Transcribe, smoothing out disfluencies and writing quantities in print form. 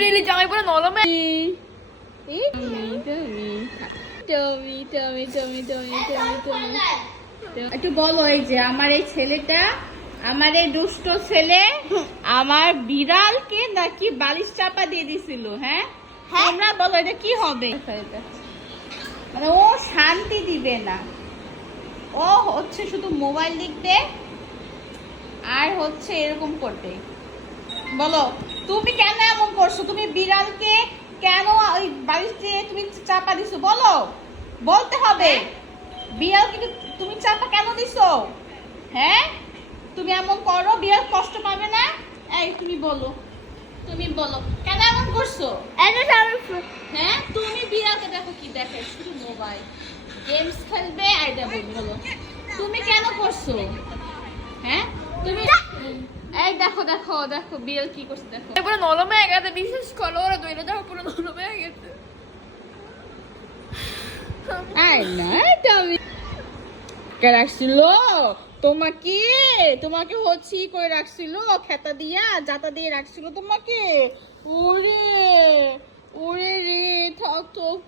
Really জামাই পুরো নরম হয়ে একটু বলো, এই যে আমার এই ছেলেটা, আমার এই দুষ্ট ছেলে আমার বিড়ালকে নাকি বালিশ চাপা দিয়ে দিছিল। হ্যাঁ, তোমরা বলো এটা কি হবে? মানে ও শান্তি দিবে না, ও হচ্ছে শুধু মোবাইল দেখবে আর হচ্ছে এরকম করবে। বলো তুমি কেন এমন করছো? তুমি বিড়ালকে কেন ওই বালিশ দিয়ে তুমি চাপা দিছো? বলো, বলতে হবে। বিড়ালকে তুমি চাপা কেন দিছো? হ্যাঁ, তুমি এমন করো, বিড়াল কষ্ট পাবে না? এই তুমি বলো, তুমি বলো কেন এমন করছো? হ্যাঁ, তুমি বিড়ালকে দেখো কি দেখে, শুধু মোবাইল গেমস খেলবে। আইডা বলো তুমি কেন করছো? হ্যাঁ, তুমি এই দেখো দেখো দেখো বিড়াল কি করছে, দেখো পুরো নরম হয়ে গেছে, বিশেষ করো ওরা দুইটা দেখো পুরো নরম হয়ে গেছে। আই না, তুমি কে রাখছিল তোমাকে? তোমাকে হচ্ছে করে রাখছিল, খেতা দিয়া জাতা দিয়ে রাখছিল তোমাকে। ওরে ওরে রে, থাক থাক